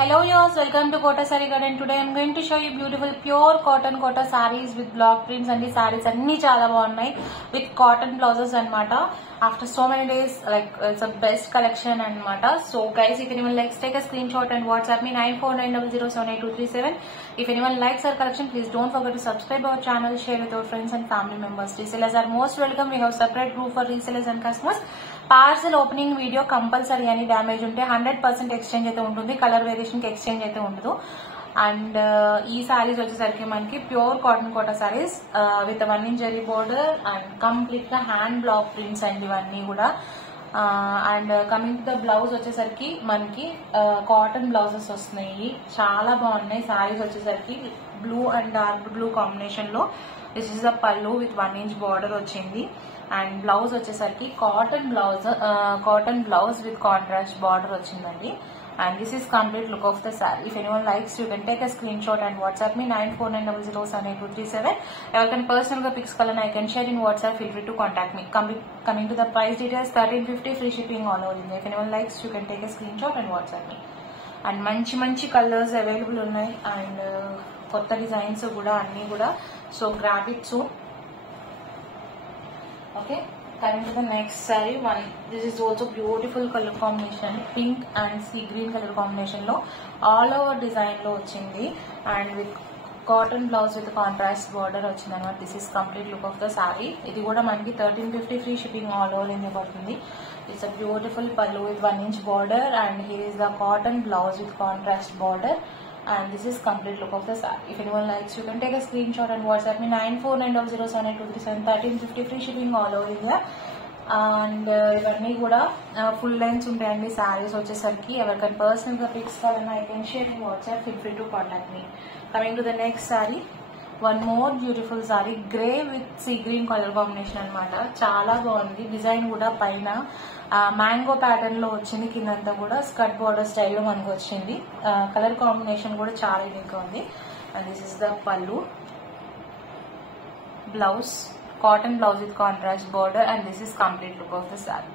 Hello viewers, welcome to Kota Saree Garden. Today I am going to show you beautiful pure cotton Kota sarees with block prints and the sarees anni chaala baagunnai with cotton blouses anamata. After so many days, like it's a best collection anamata. So guys, if anyone likes, take a screenshot and WhatsApp me 9490078237. If anyone likes our collection, please don't forget to subscribe our channel, share with our friends and family members. Resellers are most welcome. We have separate group for resellers and customers. Parcel opening video compulsory అని damage ఉంటే 100% exchange అయితే ఉంటుంది. Colour variation కి exchange అయితే ఉండదు. And ఈ సారీస్ వచ్చేసరికి మనకి pure cotton Kota saris with 1 inch zari border and complete గా హ్యాండ్ బ్లాక్ ప్రింట్స్ అండ్ ఇవన్నీ కూడా. And coming to the blouse వచ్చేసరికి మనకి కాటన్ బ్లౌజెస్ వస్తున్నాయి, చాలా బాగున్నాయి. సారీస్ వచ్చేసరికి blue and dark blue combination లో this is the pallu with 1 inch border వచ్చింది. అండ్ బ్లౌజ్ వచ్చేసరికి cotton blouse with contrast border వచ్చిందండి. And this is complete look of the sari. If anyone likes you can take a screenshot and WhatsApp me 9490078237. ఎవరికైనా personal గా pics కావాలని I can share in WhatsApp, feel free to contact me. Coming to the price details, 1350 free shipping all over India. If anyone likes you can take a screenshot and WhatsApp me. అండ్ మంచి మంచి colours available ఉన్నాయి and కొత్త designs కూడా అన్ని కూడా. So grab it soon. Okay, coming to the next saree one. This is also beautiful color combination, pink and sea green color combination lo all over design lo ochindi and with cotton blouse with contrast border ochindi anamata. This is complete look of the saree. Idi kuda manaki 1350 free shipping all over India padutundi. It's a beautiful pallu with 1 inch border and here is the cotton blouse with contrast border. And this is complete look of the saree. If anyone likes, you can take a screenshot and WhatsApp me 9490078237. 1350 free shipping all over India. And ఇవన్నీ కూడా full lens ఉంటాయండి సారీస్ వచ్చేసరికి. ఎవరికైనా personal గా pics కావాలన్నా I can share in WhatsApp, feel free to contact me. Coming to the next sorry, one more beautiful sorry, grey with sea green colour combination అనమాట. చాలా బాగుంది. డిజైన్ కూడా పైన మ్యాంగో ప్యాటర్న్ లో వచ్చింది, కిందంతా కూడా స్కర్ట్ బార్డర్ స్టైల్లో మనకు వచ్చింది. కలర్ కాంబినేషన్ కూడా చాలా యూనిక్ గా ఉంది. And this is the pallu, blouse cotton blouse with contrast border and this is complete look of the sari.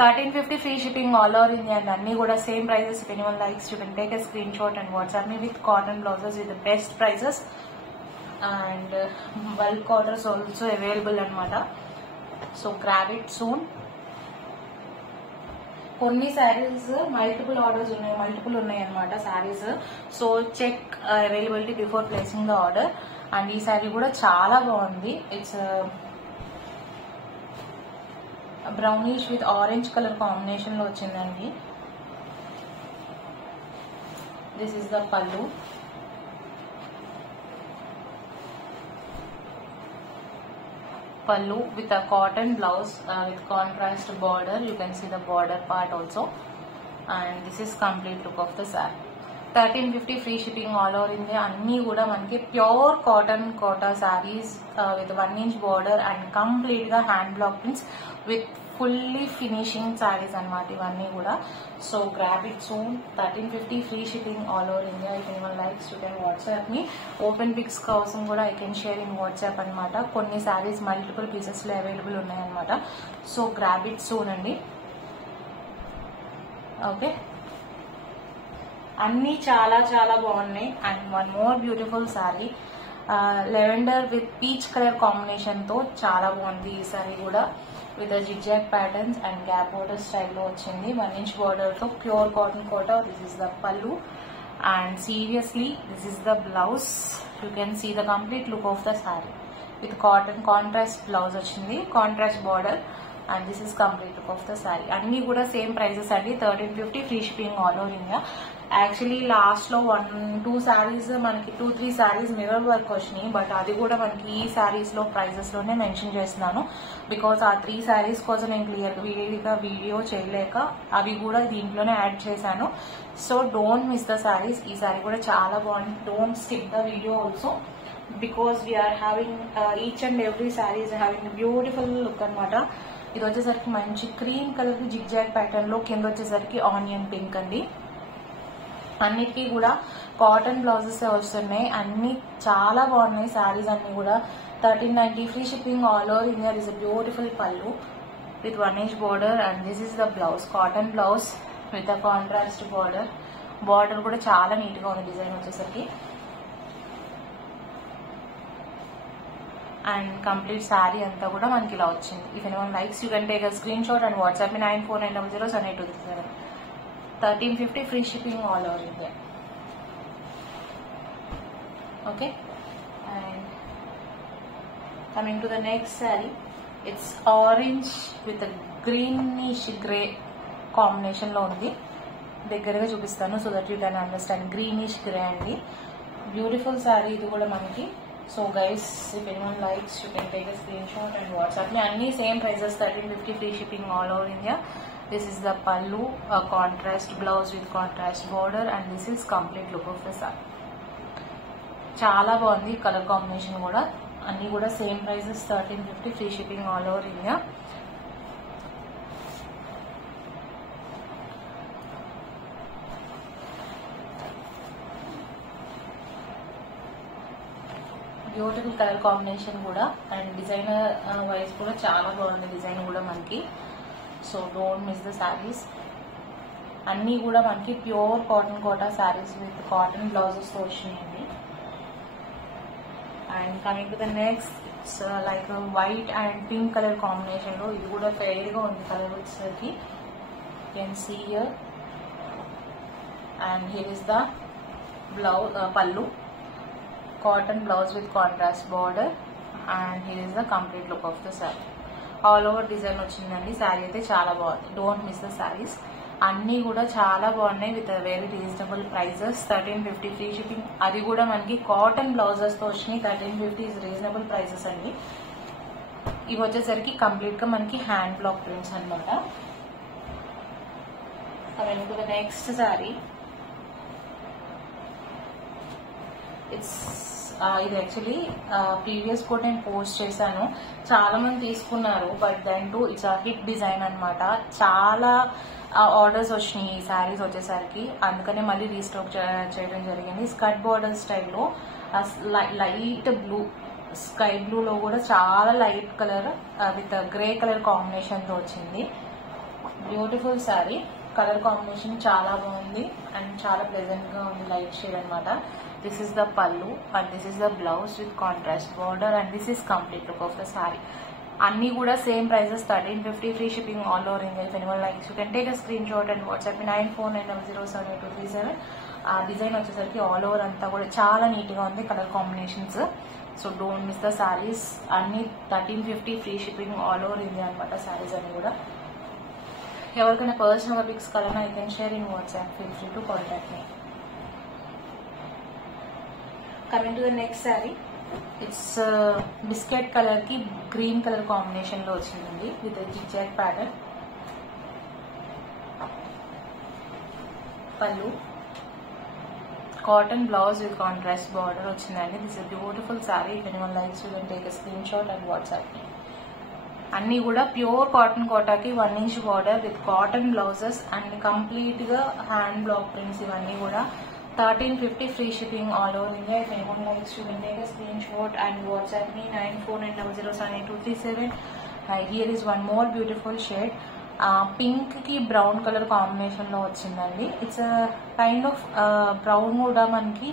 1350 free shipping all over India and అన్ని కూడా same prices. If anyone likes you can take a screenshot and WhatsApp me with cotton blouses with best prices and bulk orders also available అనమాట. So grab it soon. కొన్ని saris multiple orders ఉన్నాయి, multiple ఉన్నాయి అనమాట saris. So check availability before placing the order. And ఈ శారీ కూడా చాలా బాగుంది. It's brownish with orange colour combination లో వచ్చిందండి. This is the pallu. Pallu with a cotton blouse with contrast border. You can see the border part also. And this is complete look of the saree. 1350 free shipping all over India. Anni kuda manaki pure cotton kota sarees with 1 inch border and complete ga hand block prints with fully finishing sarees anamata ivanni kuda. So grab it soon. 1350 free shipping all over India. If anyone likes, you can WhatsApp me. Open pics kosam kuda I can share in WhatsApp anamata. Konni sarees multiple pieces lo available unnai anamata. So grab it soon andi. Okay, అన్ని చాలా చాలా బాగున్నాయి. And one more beautiful sari, lavender with peach colour combination తో చాలా బాగుంది ఈ సారీ కూడా. With zigzag patterns and gap border స్టైల్లో వచ్చింది. 1 ఇంచ్ బార్డర్ తో pure cotton Kota. This is the pallu and seriously this is the blouse. You can see the complete look of the sari with cotton contrast blouse వచ్చింది, contrast border and this is complete look of the sari. అన్ని కూడా same prices అండి. 1350 free shipping all over India. Actually last లో 1-2 సారీస్ మనకి 2-3 saris mirror work వచ్చినాయి, but అది కూడా మనకి ఈ సారీస్ లో ప్రైజెస్ లోనే మెన్షన్ చేస్తున్నాను. బికాస్ ఆ 3 సారీస్ కోసం నేను క్లియర్గా వీడియో చేయలేక అవి కూడా దీంట్లోనే యాడ్ చేశాను. So don't miss the saris. ఈ సారీ కూడా చాలా బాగుంది. Don't skip the video also because we're having each and every sari is having beautiful look అనమాట. ఇది వచ్చేసరికి మంచి క్రీమ్ కలర్ జిగ్జాగ్ ప్యాటర్న్ లో, కింద వచ్చేసరికి ఆనియన్ పింక్ అండి. అన్నిటికీ కూడా కాటన్ బ్లౌజెస్ వస్తున్నాయి. అన్ని చాలా బాగున్నాయి సారీస్ అన్ని కూడా. 1390 free shipping all over India. This beautiful pallu with 1 inch border and this is the blouse, cotton blouse with a contrast border border కూడా చాలా నీట్ గా ఉంది డిజైన్ వచ్చేసరికి. అండ్ కంప్లీట్ శారీ అంతా కూడా మనకి ఇలా వచ్చింది. If anyone likes you can take a screenshot and WhatsApp me 9490078237. 1350 free shipping all over India. Okay, and coming to the next saree, it's orange with a greenish grey combination లో ఉంది. దగ్గరగా చూపిస్తాను so that you can understand. Greenish grey అండి, beautiful sari ఇది కూడా మనకి. So guys, if anyone likes you can take a screenshot and WhatsApp. అన్ని same prices, 1350 free shipping all over India. This is the pallu, a contrast blouse with contrast border, and this is complete look of the saree. చాలా బాగుంది colour combination కూడా. అన్ని కూడా same prices, 1350 free shipping all over India. Beautiful colour combination కూడా, and designer wise కూడా చాలా బాగుంది design కూడా మనకి. So don't miss the saris. అన్నీ కూడా మనకి pure cotton Kota saris with cotton blouses తో వచ్చినాయండి. And coming to the next, it's like white and pink colour combination లో. ఇది కూడా ఫెయిర్ గా ఉంది కలర్ వచ్చేసరికి. You can see here. And here is the blouse, పల్లు, cotton blouse with contrast border, and here is the complete look of the saree. All over design వచ్చిందండి. శారీ అయితే చాలా బాగుంది. Don't miss the saris. అన్నీ కూడా చాలా బాగున్నాయి with very reasonable prices. 1350 free shipping. అది కూడా మనకి కాటన్ బ్లౌజెస్ తో వచ్చినాయి. 1350 ఇస్ రీజనబుల్ ప్రైజెస్ అండి. ఇవి వచ్చేసరికి కంప్లీట్ గా మనకి హ్యాండ్ బ్లాక్ ప్రింట్స్ అనమాట. నెక్స్ట్ శారీ, ఇది యాక్చువల్లీ ప్రీవియస్ కూడా నేను పోస్ట్ చేశాను, చాలా మంది తీసుకున్నారు. But then too it's hit design అనమాట. చాలా ఆర్డర్స్ వచ్చినాయి ఈ శారీస్ వచ్చేసరికి, అందుకనే మళ్ళీ రీస్టాక్ చేయడం జరిగింది. స్కర్ట్ బార్డర్ స్టైల్లో లైట్ బ్లూ, స్కై బ్లూ లో కూడా చాలా light colour with grey colour combination తో వచ్చింది. బ్యూటిఫుల్ శారీ. కలర్ కాంబినేషన్ చాలా బాగుంది అండ్ చాలా ప్లెజెంట్ గా ఉంది. లైట్ షేడ్ అనమాట. This is the pallu and this is the blouse with contrast border, and this is complete look of the saree. అన్ని కూడా same prices, 1350 free shipping all over India. If anyone likes you can take a screenshot and WhatsApp 9490078237. ఆ design వచ్చేసరికి all over అంతా కూడా చాలా neat గా ఉంది colour combinations. So don't miss the saris. అన్ని 1350 free shipping all over India అనమాట శారీస్ అన్ని కూడా. ఎవరికైనా పర్సనల్ పిక్స్ కావాలన్నా I can share in WhatsApp. Feel free to contact me. Coming to the next saree, it's biscuit color ki green color combination lo వచ్చిందండి with a zigzag pattern. Pallu, cotton blouse with contrast border వచ్చిందండి. This is a beautiful saree. If anyone likes, you can take a screenshot and WhatsApp me. అన్ని కూడా pure cotton కోటాకి 1 inch border with cotton blouses and complete గా hand block prints. ఇవన్నీ కూడా 1350 free shipping all over India. If anyone likes, you can take a screenshot and WhatsApp me 9490078237. Here is one more beautiful shade. Pink కి brown colour combination లో వచ్చిందండి. It's kind of brown కూడా మనకి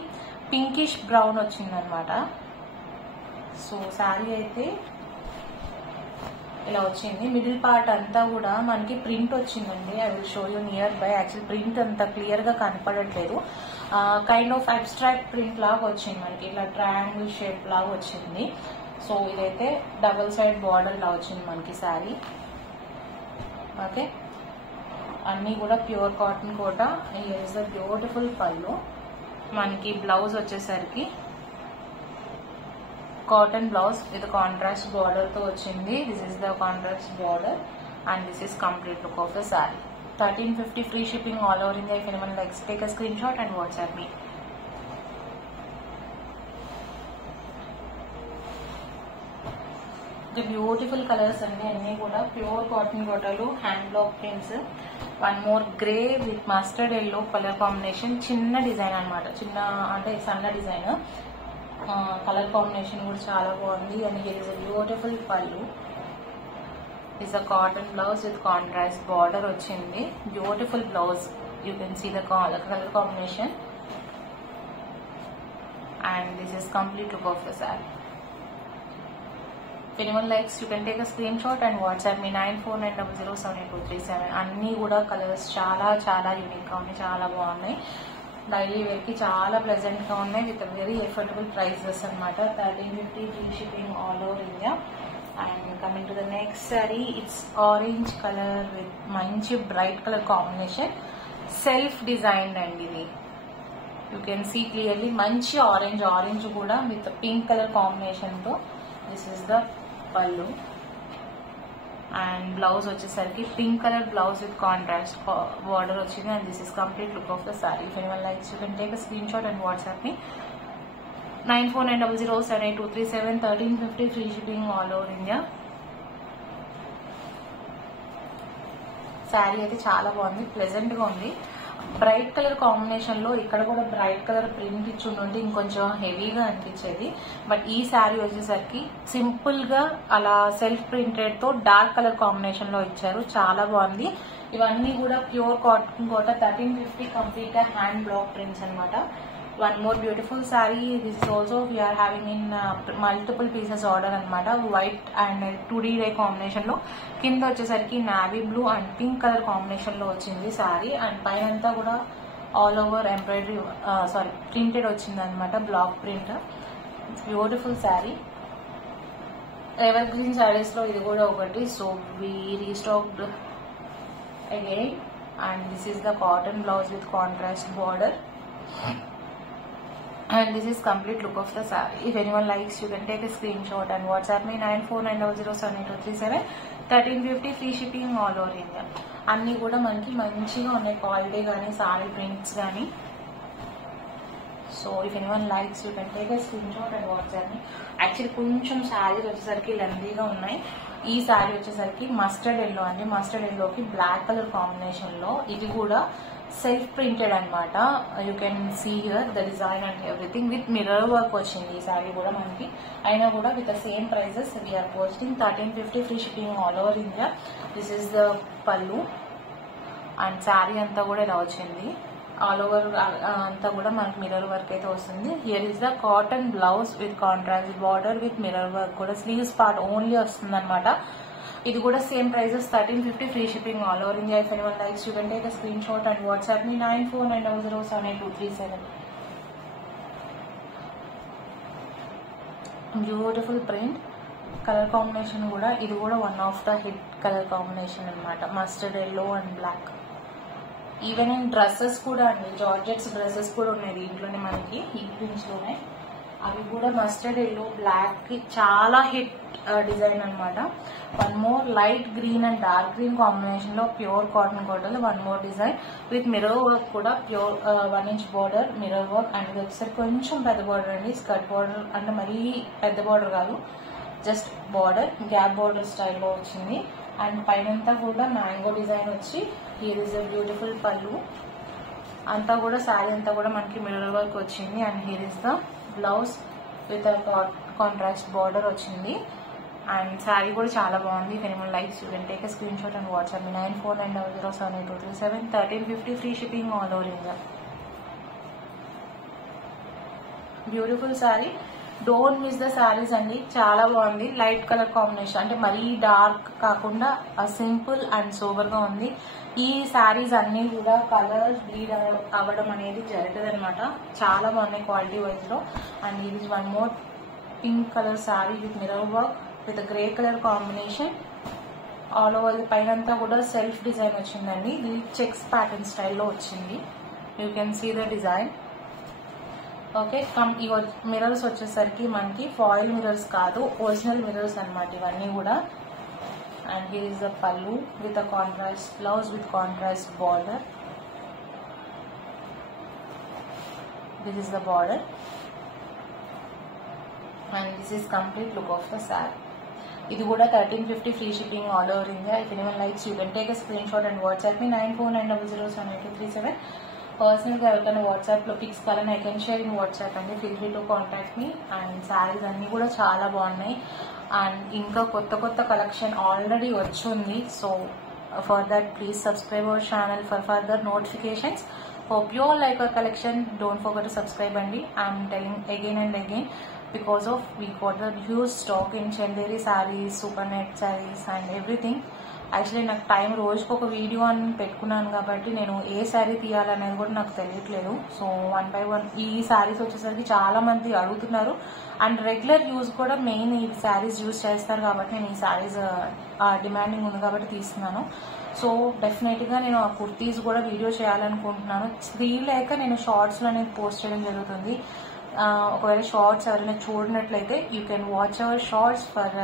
pinkish brown వచ్చిందనమాట. So sari అయితే ఇలా వచ్చింది. Middle part అంతా కూడా మనకి ప్రింట్ వచ్చిందండి. I will show you near by. Actual print అంత క్లియర్ గా కనపడట్లేదు. కైండ్ ఆఫ్ అబ్స్ట్రాక్ట్ ప్రింట్ లాగా వచ్చింది మనకి. ఇట్లా ట్రయాంగిల్ షేప్ లాగా వచ్చింది. సో ఇదైతే డబుల్ సైడ్ బార్డర్ లా వచ్చింది మనకి శారీ. ఓకే, అన్ని కూడా pure cotton Kota. Here is the beautiful pallu. మనకి బ్లౌజ్ వచ్చేసరికి cotton blouse with contrast border తో వచ్చింది. This is the contrast border and this is complete look of the sari. 1350 free shipping all over India. If anyone likes, take a screenshot and WhatsApp me. The beautiful colors అన్ని కూడా pure cotton కోటాలు, hand block prints. One more grey with mustard yellow colour combination. చిన్న design అనమాట, చిన్న అంటే సన్న design. Colour combination కూడా చాలా బాగుంది. And here is a beautiful pallu. Is a cotton blouse with contrast border వచ్చింది. Beautiful blouse You can see the color combination, and this is complete look of the saree. If anyone likes, you can take a screenshot and WhatsApp me 9490078237. అన్నీ కూడా colours చాలా చాలా unique గా ఉన్నాయి, చాలా బాగున్నాయి. Daily wear కి చాలా ప్లెజెంట్ గా ఉన్నాయి విత్ వెరీ ఎఫోర్డబుల్ ప్రైసెస్ అన్నమాట. 1350 free shipping all over India. And coming to the next sari, it's orange colour with మంచి bright colour combination, self designed అండి ఇది. యూ కెన్ సీ క్లియర్లీ మంచి ఆరెంజ్ కూడా విత్ పింక్ కలర్ కాంబినేషన్ తో. This is the pallu and blouse వచ్చేసరికి pink colour blouse with contrast border వచ్చింది. And this is complete look of the sari. If anyone likes, you can take a screenshot and WhatsApp me 9490078237. 1350 free shipping all over India. Sari అయితే చాలా బాగుంది, pleasant గా ఉంది. Bright colour combination లో ఇక్కడ కూడా bright colour print ఇచ్చి ఉంటే ఇంకొంచెం హెవీగా అనిపించేది. బట్ ఈ శారీ వచ్చేసరికి సింపుల్ గా అలా సెల్ఫ్ ప్రింటెడ్ తో డార్క్ కలర్ కాంబినేషన్ లో ఇచ్చారు, చాలా బాగుంది. ఇవన్నీ కూడా ప్యూర్ కాటన్ కోట 1350 కంప్లీట్ గా హ్యాండ్ బ్లాక్ ప్రింట్స్ అనమాట. One more beautiful sari. This is also we are having in multiple pieces order అనమాట. White and 2D dye combination లో, కింద వచ్చేసరికి navy blue and pink colour combination లో వచ్చింది శారీ. అండ్ పైన అంతా కూడా ఆల్ ఓవర్ ఎంబ్రాయిడరీ ప్రింటెడ్ వచ్చింది అనమాట, black print. Beautiful sari. Evergreen saris లో ఇది కూడా ఒకటి. So we restocked again. And this is the cotton blouse with contrast border. And this is complete look of the saree. If anyone likes, you can take a screenshot and WhatsApp me 9490078237. 1350 free shipping all over India. అన్ని కూడా మనకి మంచిగా ఉన్నాయి, quality కానీ sari prints కానీ. So if anyone likes, you can take a screenshot and WhatsApp me. Actually కొంచెం శారీస్ వచ్చేసరికి లెందీగా ఉన్నాయి. ఈ శారీ వచ్చేసరికి మస్టర్డ్ ఎల్లో అండి. మస్టర్డ్ ఎల్లోకి బ్లాక్ కలర్ కాంబినేషన్ లో, ఇది కూడా సెల్ఫ్ ప్రింటెడ్ అనమాట. You can see here the design and everything with mirror work వచ్చింది ఈ సారీ కూడా మనకి. అయినా కూడా with the same prices we're posting 1350 free shipping all over India. This is the pallu and sari అంతా కూడా ఇలా వచ్చింది. ఆల్ ఓవర్ అంతా కూడా మనకి మిర్రర్ వర్క్ అయితే వస్తుంది. Here is the cotton blouse with contrast border with mirror work కూడా. స్లీవ్స్ పార్ట్ ఓన్లీ వస్తుంది అనమాట. ఇది కూడా same prices 1350 free shipping all over India. If anyone likes, you can take a screenshot and WhatsApp me 9490078237. Beautiful print colour combination కూడా, ఇది కూడా one of the hit colour combination అనమాట. Mustard yellow and black. Even and dresses కూడా అండి, georgettes dresses కూడా ఉన్నాయి దీంట్లోనే మనకి, ఈ ప్రింట్స్ లోనే. అవి కూడా మస్టర్డ్ ఎల్లో బ్లాక్ కి చాలా హిట్ డిజైన్ అనమాట. One more light green and dark green combination లో ప్యూర్ కాటన్ కోటలో one more design with mirror work కూడా. Pure 1 inch border mirror work. And ఇది వచ్చేసరికి కొంచెం పెద్ద బార్డర్ అండి, స్కర్ట్ బార్డర్ అంటే మరీ పెద్ద బార్డర్ కాదు, జస్ట్ బార్డర్ గ్యాప్ బార్డర్ స్టైల్లో వచ్చింది. అండ్ పైనంతా కూడా మ్యాంగో డిజైన్ వచ్చి, హియర్ ఇస్ అ బ్యూటిఫుల్ పళ్ళు. అంతా కూడా శారీ అంతా కూడా మనకి మిర్రర్ వర్క్ వచ్చింది. And here is the blouse with contrast border వచ్చింది. అండ్ శారీ కూడా చాలా బాగుంది. If anyone likes, you can take a screenshot and WhatsApp me 9490078237. 1350 free shipping all over India. Beautiful sari. Don't miss the saris అండి, చాలా బాగుంది. Light colour combination అంటే మరీ dark కాకుండా సింపుల్ అండ్ సోబర్ గా ఉంది. ఈ శారీస్ అన్ని కూడా కలర్ బ్లీడ్ అవ్వడం అనేది జరుగుతుంది అనమాట. చాలా బాగున్నాయి క్వాలిటీ వైజ్ లో. అండ్ ఇది is one more pink colour sari with mirror work with grey colour combination. All over పైన అంతా కూడా సెల్ఫ్ డిజైన్ వచ్చిందండి. ఇది చెక్స్ ప్యాటర్న్ స్టైల్లో వచ్చింది. You can see the design. Okay, mirrors వచ్చేసరికి మనకి ఫాయిల్ మిర్రర్స్ కాదు, ఒరిజినల్ మిర్రర్స్ అనమాట ఇవన్నీ కూడా. And here is the pallu with a contrast blouse with contrast border. This is the border and this is complete look of the sari. ఇది కూడా 1350 free shipping all over India. If anyone likes, you can take a screenshot and WhatsApp me 9490078237. Personal గా ఎవరికైనా WhatsApp లో pics కావాలని I can share in WhatsApp అండి. Feel free to contact me. And saris అన్ని కూడా చాలా బాగున్నాయి. And ఇంకా కొత్త కొత్త కలెక్షన్ ఆల్రెడీ వచ్చింది. So For that, please subscribe our channel for further notifications. Hope you all like our collection. Don't forget to subscribe, Andy. I'm telling again and again because of we got the huge stock in Chanderi sarees, super net sarees and everything. Actually నాకు time రోజుకి ఒక video అని పెట్టుకున్నాను కాబట్టి నేను ఏ శారీ తీయాలనేది కూడా నాకు తెలియట్లేదు. సో 1 by 1 ఈ శారీస్ వచ్చేసరికి చాలా మంది అడుగుతున్నారు అండ్ రెగ్యులర్ యూజ్ కూడా మెయిన్ ఈ శారీస్ యూజ్ చేస్తారు కాబట్టి నేను ఈ శారీస్ డిమాండింగ్ ఉంది కాబట్టి తీస్తున్నాను. సో డెఫినెట్గా నేను ఆ కుర్తీస్ కూడా వీడియో చేయాలనుకుంటున్నాను. లేక నేను షార్ట్స్లో అనేది పోస్ట్ చేయడం జరుగుతుంది. ఒకవేళ షార్ట్స్ ఎవరైనా చూడనట్లయితే you can watch our shorts for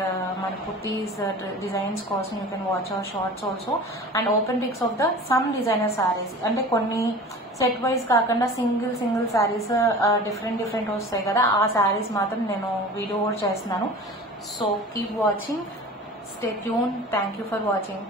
మన కుర్తీస్ డిజైన్స్ కోసం you can watch our shorts also and open pics of the some designer saris. అంటే కొన్ని సెట్ వైజ్ కాకుండా సింగిల్ శారీస్ డిఫరెంట్ వస్తాయి కదా, ఆ శారీస్ మాత్రం నేను వీడియో కూడా చేస్తున్నాను. So keep watching, stay tune. Thank you for watching.